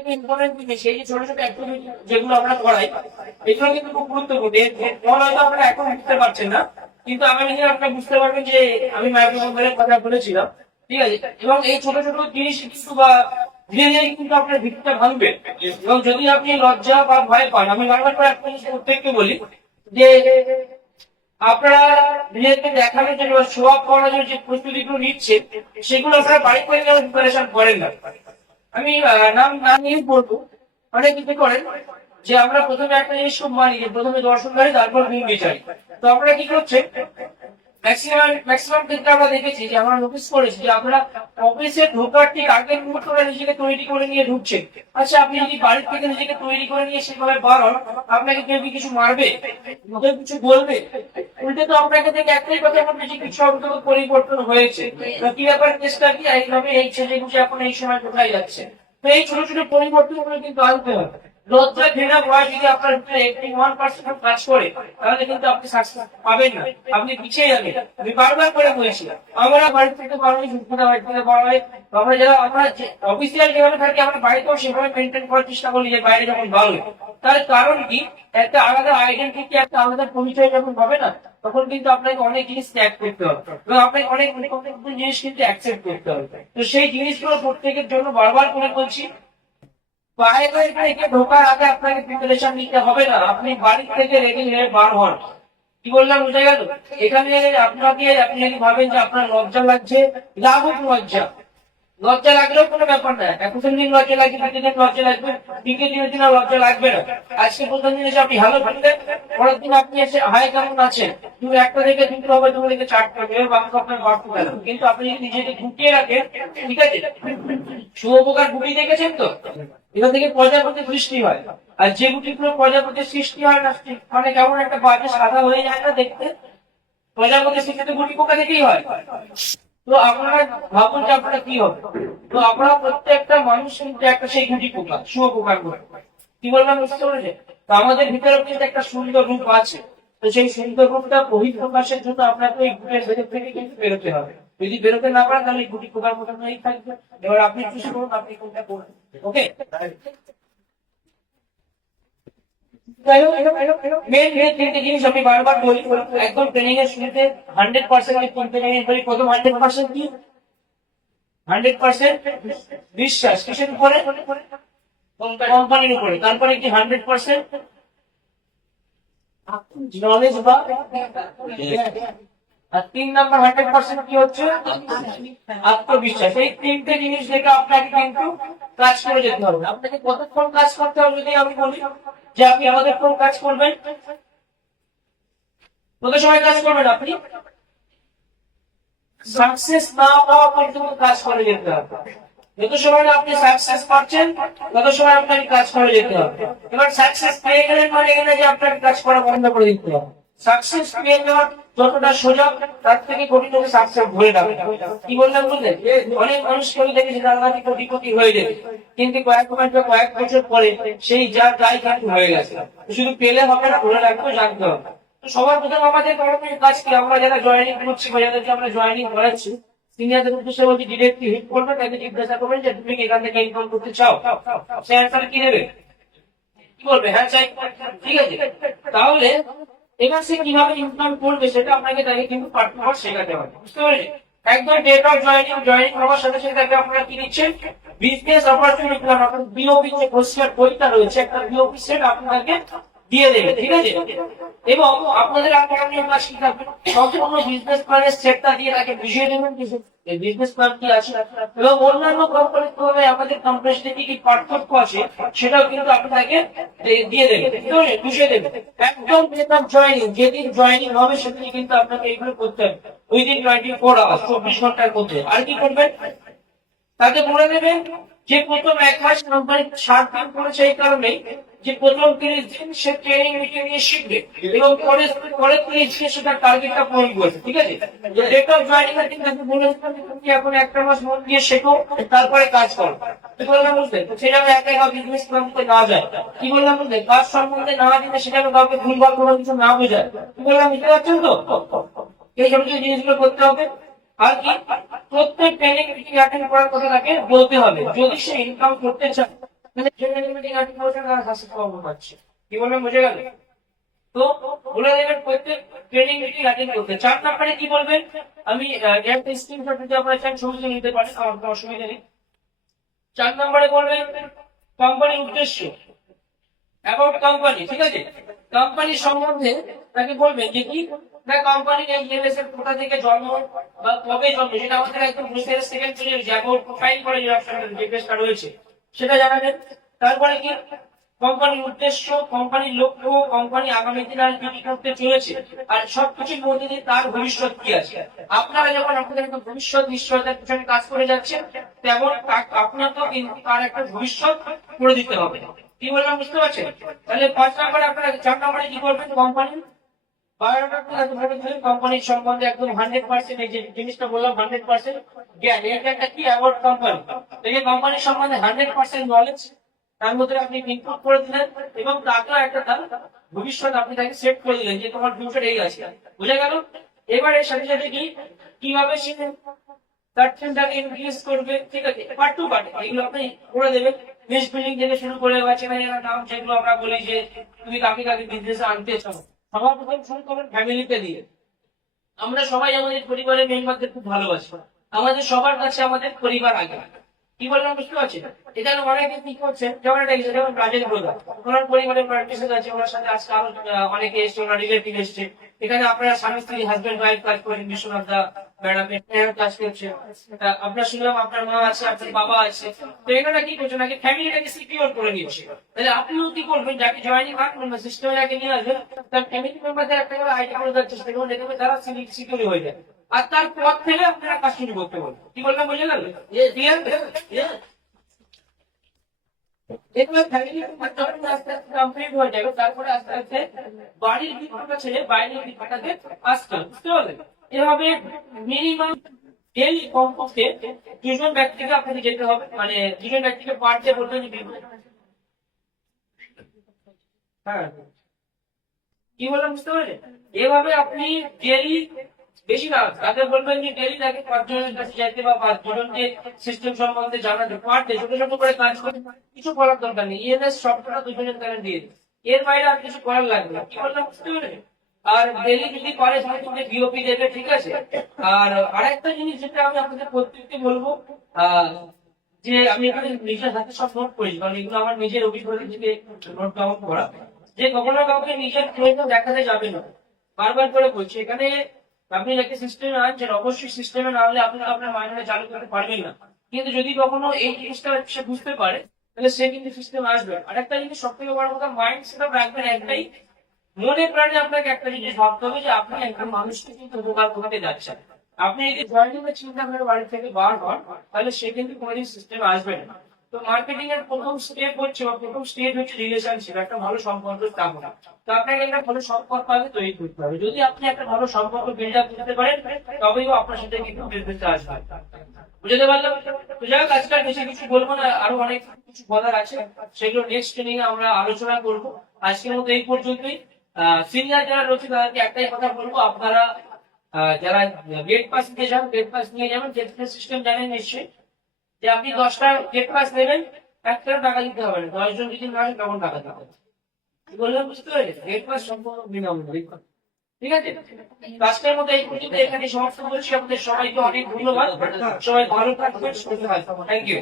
থেকে ইম্পর্টেন্ট জিনিস এই যে ছোট ছোট অ্যাক্টিভিটি যেগুলো আমরা করাই, এগুলো কিন্তু খুব গুরুত্বপূর্ণ। হয়তো আপনারা এখন বুঝতে পারছেন না, কিন্তু আগামী দিনে আপনারা বুঝতে পারবেন যে আমি মাইক্রোফোনের কথা বলেছিলাম, ঠিক আছে। এবং এই ছোট ছোট জিনিস কিন্তু বা ধীরে ধীরে কিন্তু আপনার ভিত্তিটা ভাঙবে। এবং যদি আপনি লজ্জা বা ভয় পান, আমি বারবার করে একটা জিনিস প্রত্যেককে বলি যে আপনারা নিজেকে দেখানোর জন্য বা শো অফ করার জন্য যে প্রস্তুতিগুলো নিচ্ছে, সেগুলো আপনারা বাড়ি করে প্রিপারেশন করেন না। আমি নাম না নিয়ে বলবো, অনেক কিছু করেন যে আমরা প্রথমে একটা জিনিস খুব মানি যে প্রথমে দর্শনকারী তারপর গুণ বিচারি। তো আপনারা কি করছেন, ম্যাক্সিমাম ক্ষেত্রে আমরা দেখেছি যে আমরা নোটিস করেছি যে আমরা অফিসে ঢোকার ঠিক আগের মুহূর্তে নিজেকে তৈরি করে নিয়ে ঢুকছেন। আচ্ছা, আপনি যদি বাড়ির থেকে নিজেকে তৈরি করে নিয়ে সেভাবে বার হন, আপনাকে কেউ কি কিছু মারবে, কেউ কিছু বলবে? উল্টে তো আপনাকে থেকে একটাই কথা, আমার বেশি কিছু অন্তত পরিবর্তন হয়েছে। কি ব্যাপার, চেষ্টা কি এইভাবে এই ছেলে বুঝে এখন এই সময় কোথায় যাচ্ছে? তো এই ছোট ছোট পরিবর্তনগুলো কিন্তু আনতে হবে। লজ্জা ঘৃণা ভয় যদি আপনার ভিতরে 81% কাজ করে, তাহলে কিন্তু আপনি সাকসেস পাবেন না, আপনি পিছিয়ে যাবেন। আমি বারবার করে বলেছি, আমরা বাড়ি থেকে বড় হই, বাড়ি থেকে বড় হয়, আমরা যারা আমরা অফিসিয়াল যেভাবে থাকি আমরা বাড়িতেও সেভাবে মেনটেন করার চেষ্টা করি যে বাইরে যখন ভালো। তার কারণ কি, একটা আলাদা আইডেন্টিটি, একটা আলাদা পরিচয় যখন হবে না, তখন কিন্তু আপনাকে অনেক জিনিস ত্যাগ করতে হবে এবং আপনাকে অনেক অনেক অনেক জিনিস কিন্তু অ্যাকসেপ্ট করতে হবে। তো সেই জিনিসগুলো প্রত্যেকের জন্য বারবার করে বলছি, বাইরে থেকে ঢোকার আগে আপনাকে প্রিপারেশন নিতে হবে না, আপনি বাড়ি থেকে রেডি হয়ে বার হন। কি বললাম বুঝে গেল? এখানে আপনাকে, আপনি যদি ভাবেন যে আপনার লজ্জা লাগছে, লাগুক লজ্জা, লজ্জা লাগলেও কোনো ব্যাপার না। এখন দিন লজ্জা লাগবে, প্রতিদিন লজ্জা লাগবে, দিনের দিন লজ্জা লাগবে না। আজকে প্রথম দিন এসে আপনি ভালো বললেন, পরের দিন আপনি এসে হাই কেমন আছেন, তুমি একটা থেকে দুটো হবে, তুমি থেকে চারটে হবে, বাকি আপনার বাড়তে গেল। কিন্তু আপনি যদি নিজেকে ঢুকিয়ে রাখেন, ঠিক আছে, শুভোপকার গুটি দেখেছেন তো, এখান থেকে প্রজাপতি সৃষ্টি হয়। আর যে গুটিগুলো প্রজাপতির সৃষ্টি হয় না, মানে কেমন একটা বাজে সাদা হয়ে যায় না দেখতে, প্রজাপতির সৃষ্টি গুটি পোকা থেকেই হয়। তো আপনারা ভাবুন যে আপনারা কি হবে। তো আপনারা প্রত্যেকটা মানুষ কিন্তু একটা সেই গুটি পোকা, শুভোপকার করে। কি বললাম বুঝতে পেরেছেন? তো আমাদের ভিতরে কিন্তু একটা সুন্দর রূপ আছে। তো সেই সুন্দর রূপটা বহিঃপ্রকাশের জন্য আপনাকে ওই গুটের ভেতর থেকে কিন্তু বেরোতে হবে। যদি বেরোতে না পারেন, তাহলে গুটি পোকার মতো হয়েই থাকবে। এবার আপনি চুজ করুন আপনি কোনটা করবেন। ওকে, তিনটে জিনিস আমি বারবার বলি একদম ট্রেনিং এর শুরুতে। 100% আমি কোন ট্রেনিং বলি, প্রথম 100% কি, 100% বিশ্বাস। কিসের উপরে? কোম্পানির উপরে। তারপরে কি 100% নলেজ বা, আর 3 নাম্বার 100% কি হচ্ছে, আত্মবিশ্বাস। এই তিনটে জিনিস দেখে আপনাকে কিন্তু কাজ করে যেতে হবে। আপনাকে কতক্ষণ কাজ করতে হবে যদি আমি বলি যে আপনি আমাদের কোন কাজ করবেন, কত সময় কাজ করবেন, আপনি সাকসেস না হওয়া পর্যন্ত কাজ করে যেতে হবে। যত সময় না আপনি সাকসেস পাচ্ছেন, তত সময় আপনাকে কাজ করে যেতে হবে। এবার সাকসেস পেয়ে গেলেন মানে এখানে যে আপনাকে কাজ করা বন্ধ করে দিতে হবে। সাকসেস পেয়ে যাওয়ার যতটা সোজা, তার থেকে কঠিন হচ্ছে সাকসেস ধরে রাখা। কি বললাম বুঝলেন? অনেক মানুষকে আমি দেখেছি তারা নাকি কোটিপতি হয়ে যাবে, কিন্তু কয়েক মাস বা কয়েক বছর পরে সেই যা যাই কিন্তু হয়ে গেছে। শুধু পেলে হবে না, ধরে রাখতে জানতে হবে। তো সবার প্রথম আমাদের করণীয় কাজ কি, আমরা যারা জয়েনিং করছি বা যাদেরকে আমরা জয়েনিং করাচ্ছি, সিনিয়রদের উদ্দেশ্যে বলছি, ডিরেক্টলি হিট করবে, তাকে জিজ্ঞাসা করবেন যে তুমি কি এখান থেকে ইনকাম করতে চাও, সে অ্যান্সার কি দেবে, কি বলবে, হ্যাঁ চাই। ঠিক আছে, তাহলে এবার সে কিভাবে ইনকাম করবে সেটা আপনাকে তাকে কিন্তু পার্টনার শেখাতে হবে। বুঝতে পেরেছেন? একদম ডেট অফ জয়েনিং হওয়ার সাথে সাথে তাকে আপনারা কি দিচ্ছেন, বিজনেস অপরচুনিটি প্ল্যান, অর্থাৎ বিওপি যে প্রসিয়ার বইটা রয়েছে, একটা বিওপি সেট আপনাকে দিয়ে দেবে। ঠিক আছে, এবং আপনাদের করণীয় কাজ কি থাকবে, সম্পূর্ণ বিজনেস প্ল্যানের সেটটা দিয়ে তাকে বুঝিয়ে দেবেন বিজনেস প্ল্যান কি আছে, এবং অন্যান্য কোম্পানির তুলনায় আমাদের কোম্পানির সাথে কি কি পার্থক্য আছে সেটাও কিন্তু আপনাকে দিয়ে দেবেন, বুঝিয়ে দেবেন। একদম জয়েনিং, যেদিন জয়েনিং হবে সেদিন কিন্তু আপনাকে এইগুলো করতে হবে, উইদিন 24 আওয়ার্স, 24 ঘন্টার মধ্যে। আর কি করবেন, তাকে বলে দেবেন যে প্রথম 1 মাস কোম্পানি 7 দিন করেছে এই কারণে যে প্রথম 30 দিন সে ট্রেনিং মিটিং নিয়ে শিখবে এবং পরে 30 দিনে সে তার টার্গেটটা পূরণ করবে। ঠিক আছে, রেট অফ জয়েনিং এর দিন তাকে বলে দেবেন তুমি এখন 1 মাস মন দিয়ে শেখো, তারপরে কাজ করো। কি বললাম বুঝতে? সেটা আমি একা একা বিজনেস করতে না যায়। কি বললাম বুঝতে? কাজ সম্বন্ধে না দিলে সেটা আমি কাউকে ভুলভাল কোনো কিছু না বোঝায়। কি বললাম বুঝতে পারছেন তো? এই সমস্ত জিনিসগুলো করতে হবে। আর কি, প্রত্যেক ট্রেনিং মিটিং অ্যাটেন্ড করার কথা তাকে বলতে হবে। যদি সে ইনকাম করতে চায় ট্রেনিং মিটিং অ্যাটেন্ড করছেন আর সাকসেস কম পাচ্ছে। কি বলবেন, বুঝে গেল? তো বলে দেবেন প্রত্যেক ট্রেনিং মিটিং অ্যাটেন্ড করতে। 4 নম্বরে কি বলবেন, আমি একটা স্ক্রিনশট দিতে আপনারা চান ছবি তুলে নিতে পারেন, আমার কোনো অসুবিধা নেই। 4 নম্বরে বলবেন কোম্পানির উদ্দেশ্য, অ্যাবাউট কোম্পানি, ঠিক আছে? কোম্পানির সম্বন্ধে তাকে বলবেন যে কি না কোম্পানি এই ইএলএস এর কোথা থেকে জন্ম বা কবে জন্ম, সেটা আমাদের একদম বুঝতে সেকেন্ড পেজে যে অ্যাবাউট প্রোফাইল করে যে অপশনটা যে পেজটা রয়েছে সেটা জানাবেন। তারপরে কি কোম্পানির উদ্দেশ্য, কোম্পানির লক্ষ্য, কোম্পানি আগামী দিনে আর কি কি করতে চলেছে, আর সবকিছুর মধ্যে দিয়ে তার ভবিষ্যৎ কি আছে। আপনারা যখন আপনাদের একটা ভবিষ্যৎ নিশ্চয়তার পিছনে কাজ করে যাচ্ছেন, তেমন আপনাকেও কিন্তু তার একটা ভবিষ্যৎ করে দিতে হবে। কি বললাম বুঝতে পারছেন? তাহলে 5 নম্বরে আপনারা 4 নম্বরে কি করবেন, কোম্পানির কোম্পানির সম্বন্ধে একদম 100% এই যে জিনিসটা বললাম 100% জ্ঞান, এটা একটা কি অ্যাবাউট কোম্পানি। এই যে কোম্পানির সম্বন্ধে 100% নলেজ তার মধ্যে আপনি ইনপুট করে দিলেন এবং তাকে একটা তার ভবিষ্যৎ আপনি তাকে সেট করে দিলেন যে তোমার ফিউচার এই আছে। বুঝা গেল? এবার এর সাথে সাথে কি কিভাবে সে তার ট্রেনটাকে ইনক্রিজ করবে, ঠিক আছে? পার্ট টু পার্ট এগুলো আপনি করে দেবেন। বেস বিল্ডিং থেকে শুরু করে চেনা নাম যেগুলো আমরা বলি যে তুমি কাকে কাকে বিজনেসে আনতে চাও, সবার প্রথম শুরু করবেন ফ্যামিলিতে দিয়ে। আমরা সবাই আমাদের পরিবারের মেম্বারদের খুব ভালোবাসি, আমাদের সবার কাছে আমাদের পরিবার আগে। কি বললাম বুঝতে পারছেন? এখানে অনেকে কি করছেন, যেমন একটা যেমন রাজেন ব্রদার, ওনার পরিবারের প্র্যাকটিসেস আছে, ওনার সাথে আজকে আরো অনেকে এসছে, ওনার রিলেটিভ এসছে। এখানে আপনারা স্বামী স্ত্রী হাজবেন্ড ওয়াইফ কাজ করেন, বিশ্বনাথ দা ম্যাডাম কাজ করছে, আপনার শুনলাম আপনার মা আছে, আপনার বাবা আছে। তো এখানে কি করছেন, নাকি ফ্যামিলিটাকে সিকিউর করে নিচ্ছে। তাহলে আপনিও কি করবেন, যাকে জয়েনিং করবেন বা সিস্টেমে যাকে নিয়ে আসবেন, তার ফ্যামিলি মেম্বারদের একটা করে আইডি করে দেওয়ার চেষ্টা করবেন, দেখবেন তারা সিকিউর হয়ে যায়। আর তারপর থেকে আপনারা কাজ শুরু করতে বলবেন। কি বললাম বুঝে গেল? এগুলো ফ্যামিলি যখন আস্তে আস্তে কমপ্লিট হয়ে যাবে, তারপরে আস্তে আস্তে বাড়ির দিকটা ছেড়ে বাইরের দিকটাকে আসতে হবে, বুঝতে পারলেন? এভাবে মিনিমাম ডেইলি কমপক্ষে 2 জন ব্যক্তিকে আপনাকে যেতে হবে, মানে 2 জন ব্যক্তিকে পার ডে বলতে হ্যাঁ। কি বললাম বুঝতে পারলেন? এভাবে আপনি ডেইলি বেশি না তাদের বলবেন যে ডেইলি তাকে 5 জনের কাছে যাইতে বা 5 জনকে সিস্টেম সম্বন্ধে জানাতে, পার ডে ছোট ছোট করে কাজ করে কিছু করার দরকার নেই। ইএনএস সবটা 2 জনের কাছে দিয়ে দিন, এর বাইরে আর কিছু করার লাগবে না। কি বললাম বুঝতে পারলেন? আর ডেইলি যদি করে তাহলে তুমি বিওপি দেবে, ঠিক আছে? আর আরেকটা জিনিস যেটা আমি আপনাদের প্রত্যেককে বলবো, যে আমি এখানে নিজের হাতে সব নোট করি, কারণ এগুলো আমার নিজের অভিজ্ঞতা থেকে নোট ডাউন করা, যে কখনো কাউকে নিজের প্রয়োজন দেখাতে যাবে না। বারবার করে বলছি, এখানে আপনি যাকে সিস্টেমে আনছেন অবশ্যই সিস্টেমে না হলে আপনি আপনার মাইন্ডে চালু করতে পারবেন না। কিন্তু যদি কখনো এই জিনিসটা সে বুঝতে পারে, তাহলে সে কিন্তু সিস্টেম আসবে। আর একটা জিনিস সব থেকে বড় কথা, মাইন্ড সেট আপ রাখবেন একটাই, মনে প্রাণে আপনাকে একটা জিনিস ভাবতে হবে যে আপনি একজন মানুষকে কিন্তু উপকার করতে যাচ্ছেন। আপনি যদি জয়েনিং এর চিন্তা করে বাড়ি থেকে বার হন, তাহলে সে কিন্তু কোনোদিন সিস্টেমে আসবে না। তো মার্কেটিং এর প্রথম স্টেপ হচ্ছে বা প্রথম স্টেজ হচ্ছে রিলেশনশিপ, একটা ভালো সম্পর্ক স্থাপনা। তো আপনাকে একটা ভালো সম্পর্ক আগে তৈরি করতে হবে। যদি আপনি একটা ভালো সম্পর্ক বিল্ড আপ করতে পারেন, তবেই আপনার সাথে কিন্তু বিজনেসে আসবে। বুঝতে পারলাম? তো যাই হোক, আজকে আর বেশি কিছু বলবো না, আরো অনেক কিছু বলার আছে, সেগুলো নেক্সট ট্রেনিং এ আমরা আলোচনা করবো। আজকের মতো এই পর্যন্তই। সিনিয়র যারা রয়েছে তাদেরকে একটাই কথা বলবো, আপনারা যারা গেট পাস নিয়ে যান, গেট পাস নিয়ে যাবেন। গেট পাস সিস্টেম জানেন নিশ্চয়ই, যে আপনি 10টা গেট পাস নেবেন, 1 টাকা টাকা দিতে হবে না। 10 জন যদি না আসে তখন টাকা দিতে হবে। কি বললাম বুঝতে পারলেন? গেট পাস সম্পূর্ণ বিনামূল্যে, ঠিক আছে? আজকের মতো এই পর্যন্ত এখানে সমাপ্ত করছি। আপনাদের সবাইকে অনেক ধন্যবাদ। সবাই ভালো থাকবেন, সুস্থ থাকবেন। Thank you.